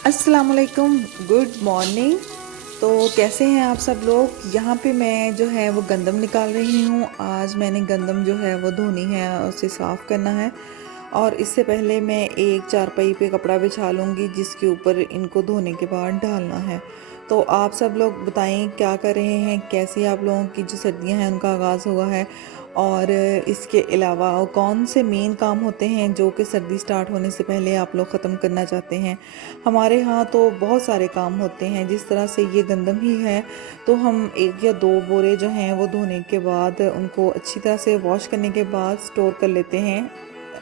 अस्सलामुअलैकुम, good morning. तो कैसे हैं आप सब लोग। यहाँ पे मैं जो है वो गंदम निकाल रही हूँ। आज मैंने गंदम जो है वो धोनी है, उसे साफ़ करना है। और इससे पहले मैं एक चारपाई पे कपड़ा बिछा लूँगी जिसके ऊपर इनको धोने के बाद डालना है। तो आप सब लोग बताएं क्या कर रहे हैं, कैसी आप लोगों की जो सर्दियाँ हैं उनका आगाज़ हुआ है, और इसके अलावा कौन से मेन काम होते हैं जो कि सर्दी स्टार्ट होने से पहले आप लोग ख़त्म करना चाहते हैं। हमारे यहाँ तो बहुत सारे काम होते हैं। जिस तरह से ये गंदम ही है तो हम एक या दो बोरे जो हैं वो धोने के बाद उनको अच्छी तरह से वॉश करने के बाद स्टोर कर लेते हैं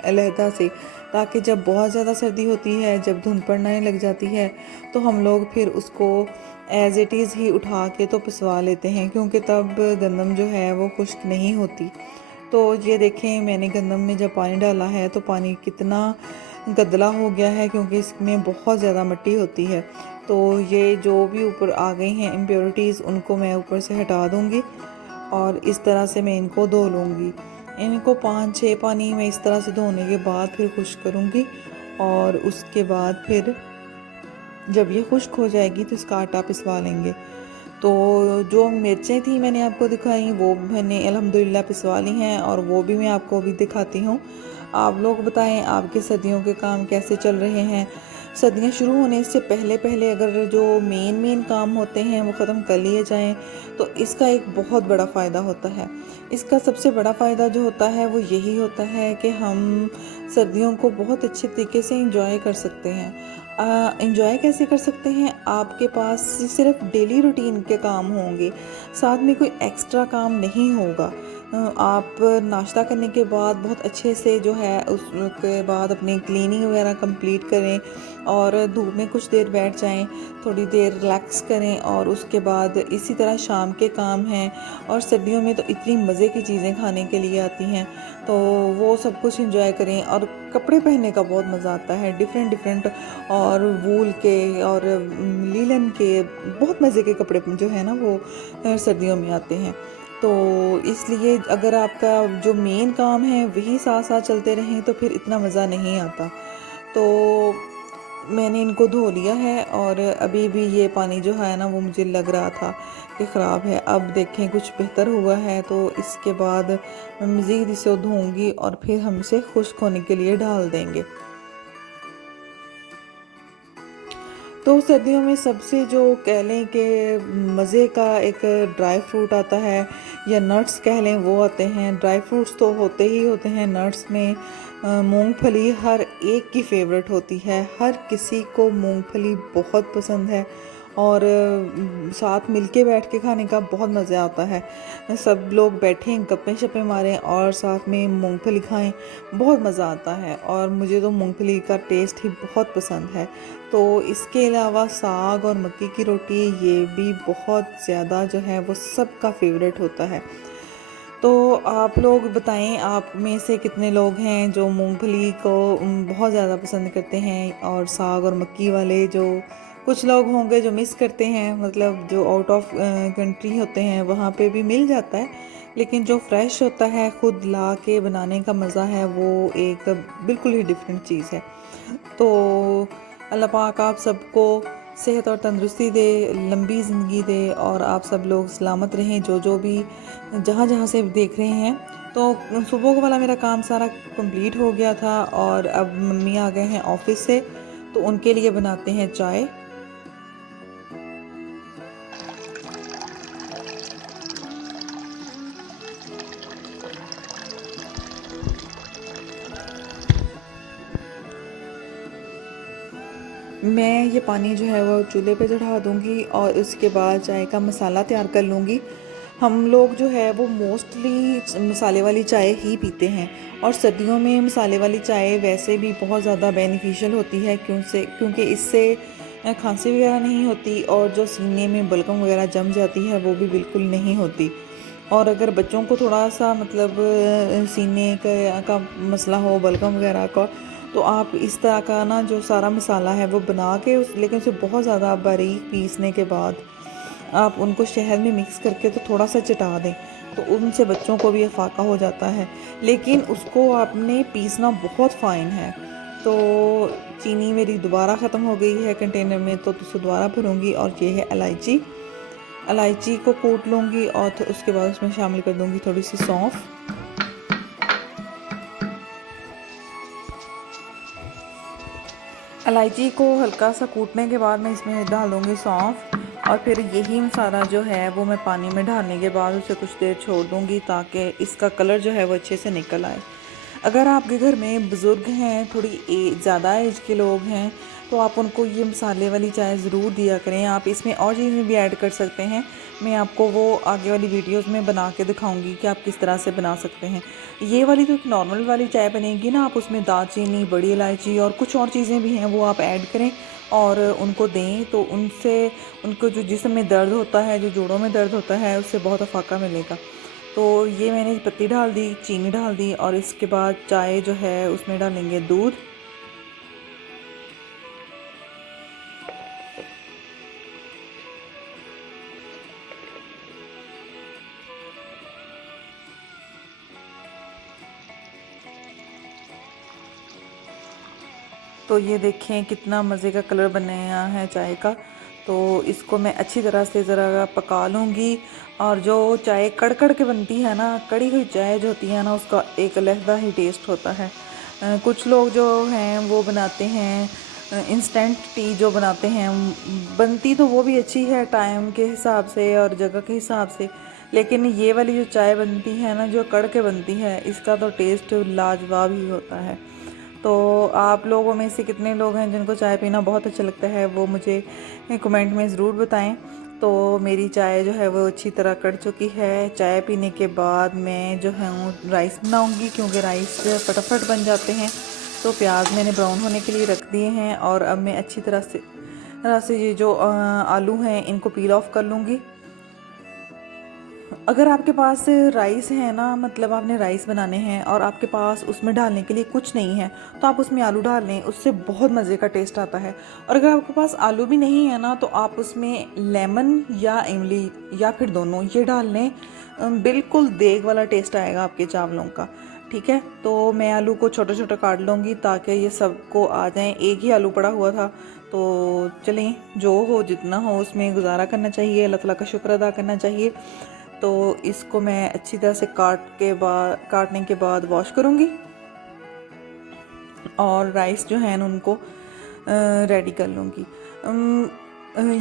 अलहदा से, ताकि जब बहुत ज़्यादा सर्दी होती है, जब धुंध पड़ने लग जाती है, तो हम लोग फिर उसको एज़ इट इज़ ही उठा के तो पिसवा लेते हैं, क्योंकि तब गंदम जो है वो खुश्क नहीं होती। तो ये देखें, मैंने गंदम में जब पानी डाला है तो पानी कितना गदला हो गया है, क्योंकि इसमें बहुत ज़्यादा मिट्टी होती है। तो ये जो भी ऊपर आ गई हैं इम्प्योरिटीज़, उनको मैं ऊपर से हटा दूँगी और इस तरह से मैं इनको धो लूँगी। इनको 5-6 पानी में इस तरह से धोने के बाद फिर खुश्क करूँगी, और उसके बाद फिर जब ये खुश्क हो जाएगी तो इसका आटा पिसवा लेंगे। तो जो मिर्चें थी मैंने आपको दिखाई, वो मैंने अल्हम्दुलिल्लाह पिसवा ली हैं, और वो भी मैं आपको अभी दिखाती हूँ। आप लोग बताएं आपके सर्दियों के काम कैसे चल रहे हैं। सर्दियाँ शुरू होने से पहले पहले अगर जो मेन काम होते हैं वो ख़त्म कर लिए जाएं तो इसका एक बहुत बड़ा फ़ायदा होता है। इसका सबसे बड़ा फ़ायदा जो होता है वो यही होता है कि हम सर्दियों को बहुत अच्छे तरीके से इंजॉय कर सकते हैं। इंजॉय कैसे कर सकते हैं, आपके पास सिर्फ डेली रूटीन के काम होंगे, साथ में कोई एक्स्ट्रा काम नहीं होगा। आप नाश्ता करने के बाद बहुत अच्छे से जो है उसके बाद अपनी क्लीनिंग वगैरह कंप्लीट करें और धूप में कुछ देर बैठ जाएं, थोड़ी देर रिलैक्स करें, और उसके बाद इसी तरह शाम के काम हैं। और सर्दियों में तो इतनी मज़े की चीज़ें खाने के लिए आती हैं, तो वो सब कुछ एंजॉय करें। और कपड़े पहनने का बहुत मज़ा आता है, डिफरेंट डिफरेंट, और वूल के और लीलन के बहुत मज़े के कपड़े जो है ना वो सर्दियों में आते हैं। तो इसलिए अगर आपका जो मेन काम है वही साथ साथ चलते रहें तो फिर इतना मज़ा नहीं आता। तो मैंने इनको धो लिया है, और अभी भी ये पानी जो है ना वो मुझे लग रहा था कि ख़राब है। अब देखें कुछ बेहतर हुआ है, तो इसके बाद मैं मज़ीद इसे धोऊंगी और फिर हम इसे खुश्क होने के लिए डाल देंगे। तो सर्दियों में सबसे जो कह लें कि मज़े का एक ड्राई फ्रूट आता है, या नट्स कह लें, वो आते हैं। ड्राई फ्रूट्स तो होते ही होते हैं। नट्स में मूंगफली हर एक की फेवरेट होती है, हर किसी को मूंगफली बहुत पसंद है, और साथ मिलके बैठ के खाने का बहुत मज़ा आता है। सब लोग बैठें, गप्पे शप्पे मारें और साथ में मूंगफली खाएं, बहुत मज़ा आता है। और मुझे तो मूंगफली का टेस्ट ही बहुत पसंद है। तो इसके अलावा साग और मक्की की रोटी, ये भी बहुत ज़्यादा जो है वो सबका फेवरेट होता है। तो आप लोग बताएं, आप में से कितने लोग हैं जो मूंगफली को बहुत ज़्यादा पसंद करते हैं, और साग और मक्की वाले जो कुछ लोग होंगे जो मिस करते हैं, मतलब जो आउट ऑफ कंट्री होते हैं वहाँ पे भी मिल जाता है, लेकिन जो फ्रेश होता है खुद ला के बनाने का मज़ा है वो एक बिल्कुल ही डिफरेंट चीज़ है। तो अल्लाह पाक आप सबको सेहत और तंदुरुस्ती दे, लंबी ज़िंदगी दे, और आप सब लोग सलामत रहें जो जो भी जहाँ जहाँ से देख रहे हैं। तो सुबह वाला मेरा काम सारा कंप्लीट हो गया था, और अब मम्मी आ गए हैं ऑफिस से, तो उनके लिए बनाते हैं चाय। मैं ये पानी जो है वो चूल्हे पे चढ़ा दूँगी, और उसके बाद चाय का मसाला तैयार कर लूँगी। हम लोग जो है वो मोस्टली मसाले वाली चाय ही पीते हैं, और सर्दियों में मसाले वाली चाय वैसे भी बहुत ज़्यादा बेनिफिशियल होती है, क्योंकि इससे खांसी वगैरह नहीं होती, और जो सीने में बलगम वगैरह जम जाती है वो भी बिल्कुल नहीं होती। और अगर बच्चों को थोड़ा सा मतलब सीने का मसला हो, बलगम वगैरह का, तो आप इस तरह का ना जो सारा मसाला है वो बना के लेकिन उसे बहुत ज़्यादा बारीक पीसने के बाद आप उनको शहद में मिक्स करके तो थोड़ा सा चटा दें, तो उनसे बच्चों को भी अफाका हो जाता है। लेकिन उसको आपने पीसना बहुत फ़ाइन है, तो चीनी मेरी दोबारा ख़त्म हो गई है कंटेनर में, तो उसे दोबारा भरूँगी। और ये है इलायची, इलायची को कूट लूँगी और उसके बाद उसमें शामिल कर दूँगी थोड़ी सी सौंफ। इलायची को हल्का सा कूटने के बाद मैं इसमें डाल दूँगी सौंफ, और फिर यही मसाला जो है वो मैं पानी में डालने के बाद उसे कुछ देर छोड़ दूँगी ताकि इसका कलर जो है वो अच्छे से निकल आए। अगर आपके घर में बुज़ुर्ग हैं, थोड़ी ज़्यादा एज के लोग हैं, तो आप उनको ये मसाले वाली चाय ज़रूर दिया करें। आप इसमें और चीज़ें भी ऐड कर सकते हैं, मैं आपको वो आगे वाली वीडियोस में बना के दिखाऊंगी कि आप किस तरह से बना सकते हैं। ये वाली तो एक नॉर्मल वाली चाय बनेगी ना, आप उसमें दालचीनी, बड़ी इलायची और कुछ और चीज़ें भी हैं वो आप ऐड करें और उनको दें, तो उनसे उनको जो जिस्म में दर्द होता है, जो जोड़ों में दर्द होता है, उससे बहुत अफाका मिलेगा। तो ये मैंने पत्ती डाल दी, चीनी डाल दी और इसके बाद चाय जो है उसमें डालेंगे दूध। तो ये देखें कितना मज़े का कलर बनाया है चाय का। तो इसको मैं अच्छी तरह से ज़रा पका लूँगी। और जो चाय कड़ के बनती है ना, कड़ी हुई चाय जो होती है ना, उसका एक अलहदा ही टेस्ट होता है। कुछ लोग जो हैं वो बनाते हैं इंस्टेंट टी जो बनाते हैं, बनती तो वो भी अच्छी है टाइम के हिसाब से और जगह के हिसाब से, लेकिन ये वाली जो चाय बनती है ना, जो कड़ के बनती है, इसका तो टेस्ट लाजवाब ही होता है। तो आप लोगों में से कितने लोग हैं जिनको चाय पीना बहुत अच्छा लगता है, वो मुझे कमेंट में ज़रूर बताएं। तो मेरी चाय जो है वो अच्छी तरह कढ़ चुकी है। चाय पीने के बाद मैं जो है राइस बनाऊंगी, क्योंकि राइस फटाफट बन जाते हैं। तो प्याज मैंने ब्राउन होने के लिए रख दिए हैं और अब मैं अच्छी तरह से ये जो आलू हैं इनको पील ऑफ कर लूँगी। अगर आपके पास राइस है ना, मतलब आपने राइस बनाने हैं और आपके पास उसमें डालने के लिए कुछ नहीं है, तो आप उसमें आलू डाल लें, उससे बहुत मज़े का टेस्ट आता है। और अगर आपके पास आलू भी नहीं है ना, तो आप उसमें लेमन या इमली या फिर दोनों ये डाल लें, बिल्कुल देग वाला टेस्ट आएगा आपके चावलों का। ठीक है, तो मैं आलू को छोटा छोटा काट लूँगी ताकि ये सबको आ जाएं। एक ही आलू पड़ा हुआ था, तो चलें जो हो जितना हो उसमें गुजारा करना चाहिए, अल्लाह ताला का शुक्र अदा करना चाहिए। तो इसको मैं अच्छी तरह से काटने के बाद वॉश करूँगी और राइस जो है उनको रेडी कर लूँगी।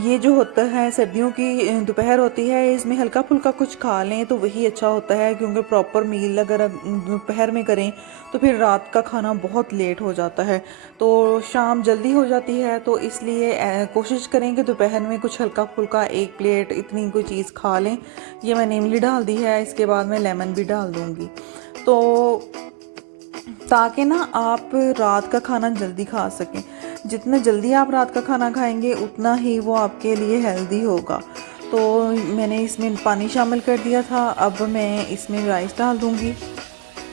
ये जो होता है सर्दियों की दोपहर होती है, इसमें हल्का फुल्का कुछ खा लें तो वही अच्छा होता है, क्योंकि प्रॉपर मील अगर दोपहर में करें तो फिर रात का खाना बहुत लेट हो जाता है, तो शाम जल्दी हो जाती है। तो इसलिए कोशिश करें कि दोपहर में कुछ हल्का फुल्का एक प्लेट इतनी कोई चीज़ खा लें। ये मैंने इमली डाल दी है, इसके बाद मैं लेमन भी डाल दूँगी, तो ताकि ना आप रात का खाना जल्दी खा सकें। जितना जल्दी आप रात का खाना खाएंगे उतना ही वो आपके लिए हेल्दी होगा। तो मैंने इसमें पानी शामिल कर दिया था, अब मैं इसमें राइस डाल दूँगी।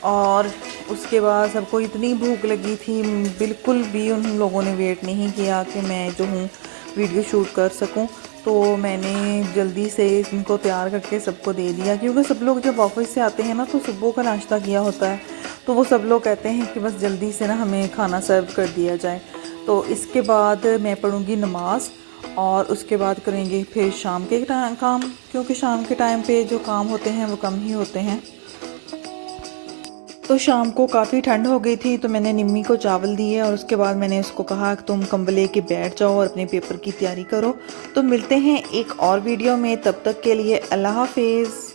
और उसके बाद सबको इतनी भूख लगी थी, बिल्कुल भी उन लोगों ने वेट नहीं किया कि मैं जो हूँ वीडियो शूट कर सकूं, तो मैंने जल्दी से इनको तैयार करके सबको दे दिया। क्योंकि सब लोग जब ऑफिस से आते हैं ना, तो सुबह का नाश्ता किया होता है, तो वो सब लोग कहते हैं कि बस जल्दी से ना हमें खाना सर्व कर दिया जाए। तो इसके बाद मैं पढ़ूँगी नमाज और उसके बाद करेंगे फिर शाम के काम, क्योंकि शाम के टाइम पे जो काम होते हैं वो कम ही होते हैं। तो शाम को काफ़ी ठंड हो गई थी, तो मैंने निम्मी को चावल दिए और उसके बाद मैंने उसको कहा कि तुम कंबल लेके बैठ जाओ और अपने पेपर की तैयारी करो। तो मिलते हैं एक और वीडियो में, तब तक के लिए अल्लाह हाफिज़।